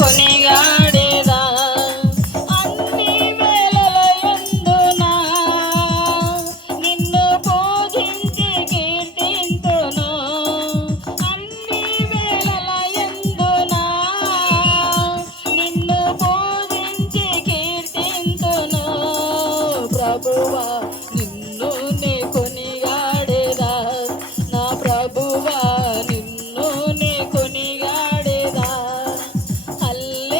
కొనియాడేదా అన్ని వేళలయందునా నిన్ను పూజించి కీర్తింతును అన్ని వేళలయందునా నిన్ను పూజించి కీర్తింతును ప్రభువా నిన్ను నే కొనియాడేదా నా ప్రభువా నిన్ను నే కొనియాడేదా హల్లెలూయా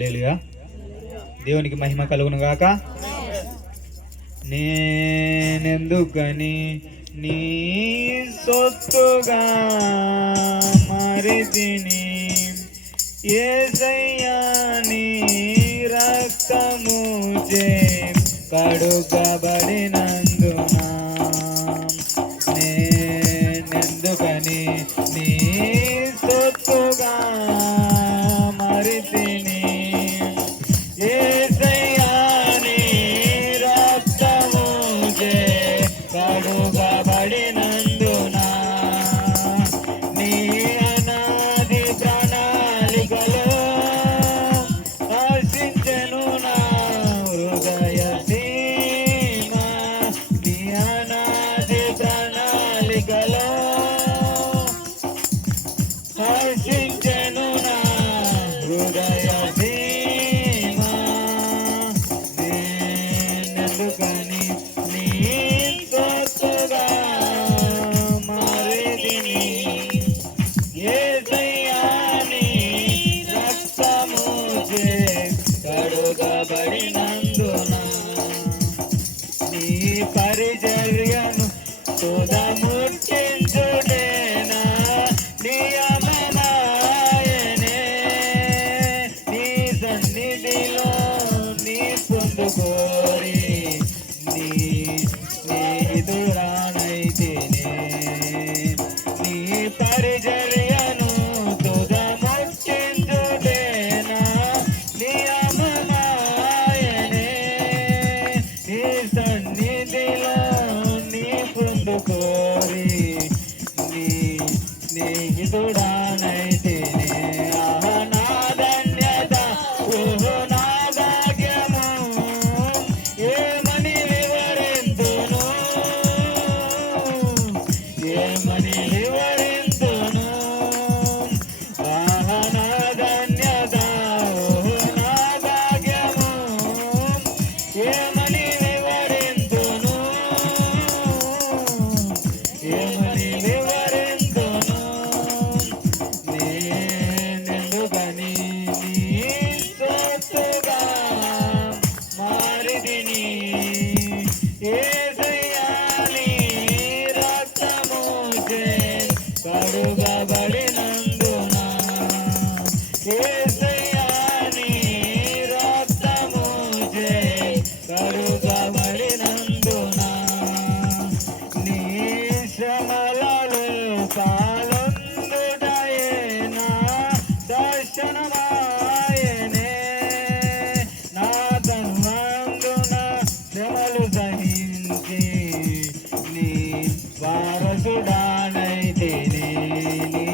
హల్లెలూయా. దేవునికి మహిమ కలుగును గాక. నేనెందుకని నీ సొత్తుగా మారితిని, యేసయ్యా నీ రక్తము చే కడుగబడినందున, నేనెందుకని నీ సొత్తుగా మారితిని, యేసయ్యా నీ రక్తము చే కడుగబడినందున, నీ అనాది ప్రణాళికలో హర్షించెను నా హృదయ సీమ, నీ అనాది ప్రణాళికలో హర్షించెను నా హృదయ సీమ, నేనెందుకని నీ సొత్తుగా మారితిని, యేసయ్యా నీ రక్తము చే కడుగబడినందున, నీ పరిచర్యను తుదముట్టించుటేనా నియమమాయనే, నీ సన్నిధిలో నీ పొందుకోరి నీ స్నేహితురానైతినే, నీ పరిచర్యను తుదముట్టించుటేనా నియమమాయనే, నీ సన్నిధిలో నీ పొందుకోరి నీ స్నేహితుడానైతినే, ఆహా నా ధన్యత, ఓహో నా భాగ్యము, ఏమని వివరింతును, ఏమని వివరింతును, ఆహా నా ధన్యత, ఓహో నా భాగ్యము, ఏమని వివరింతును, ఏమని వివరింతును, నేనెందుకని నీ సొత్తుగా మారితిని, యేసయ్యా నీ రక్తము చే కడుగబడినందున, యేసయ్యా నీ రక్తము చే కడుగబడినందున, నీ శ్రమలలో పాలొందుటయే నా దర్శనమాయనే, నా తన్నందున శ్రమలు సహించి నీ వారసుడానైతిని, నీ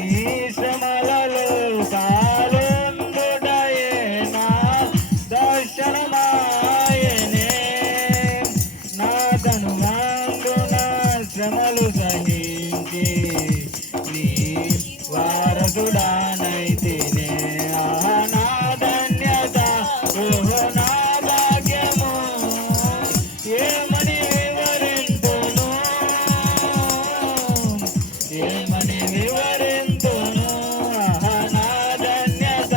శ్రమలలో పాలొందుటయే నా దర్శనమాయనే, నా తన్నందున శ్రమలు సహించి నీ వారసుడానైతినే, ఆహా నా ధన్యత, ఓహో నా భాగ్యము, ఏమని వివరింతును, ఏమని వివరింతును, ఆహా నా ధన్యత,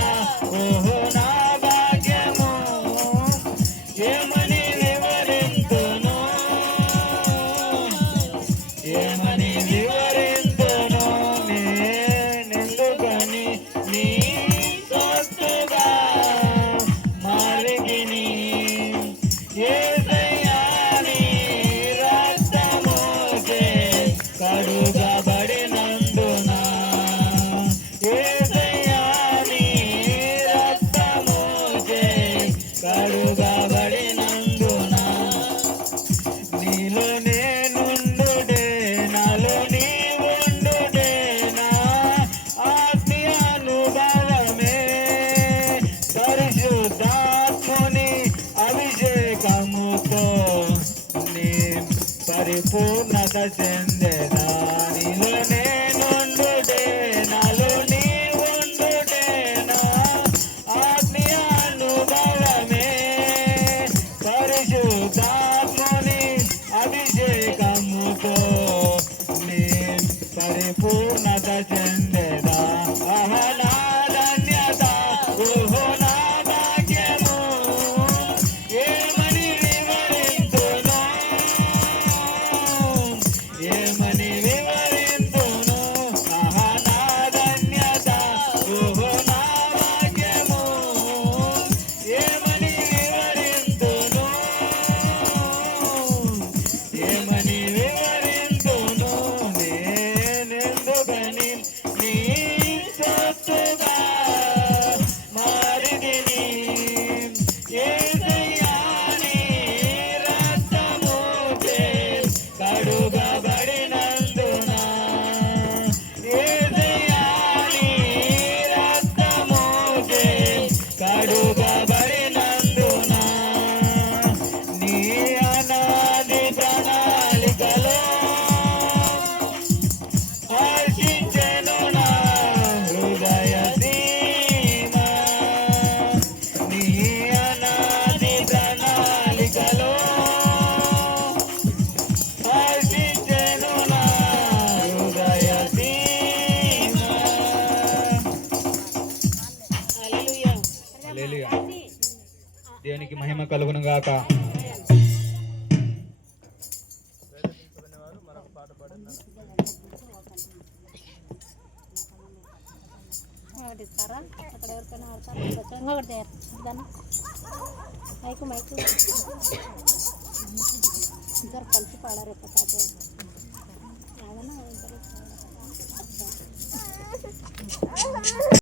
ఓహో నా భాగ్యము, ఏమని వివరింతును, ఏమని వివరింతును, నేనెందుకని నీ సొత్తుగా మారితిని, యేసయ్యా నీ రక్తము చే కడుగబడినందున, యేసయ్యా నీ రక్తము చే కడుగబడినందున, నీలో నేనుండుటే నాలో నీవుండుటే నా ఆత్మీయ అనుభవమే, పరిశుద్ధాత్ముని అభిషేకముతో నీ పరిపూర్ణత చెందేదా, నీలో నేనుండుటే నాలో నీవుండుటే నా ఆత్మీయ అనుభవమే, పరిశుద్ధాత్ముని అభిషేకముతో నీ పరిపూర్ణత చెందేదా, ఆహా నా ధన్యత, ఓహో నా భాగ్యము, మహిమ కలుగును గాక. ఒకటి ఇస్తారా అక్కడ ఎవరికైనా ఆడతారా ఇంకొకటి దాన్ని మైకు మైకు ఇద్దరు కలిసి పాడారు ఎప్పటి ఏదైనా ఇద్దరు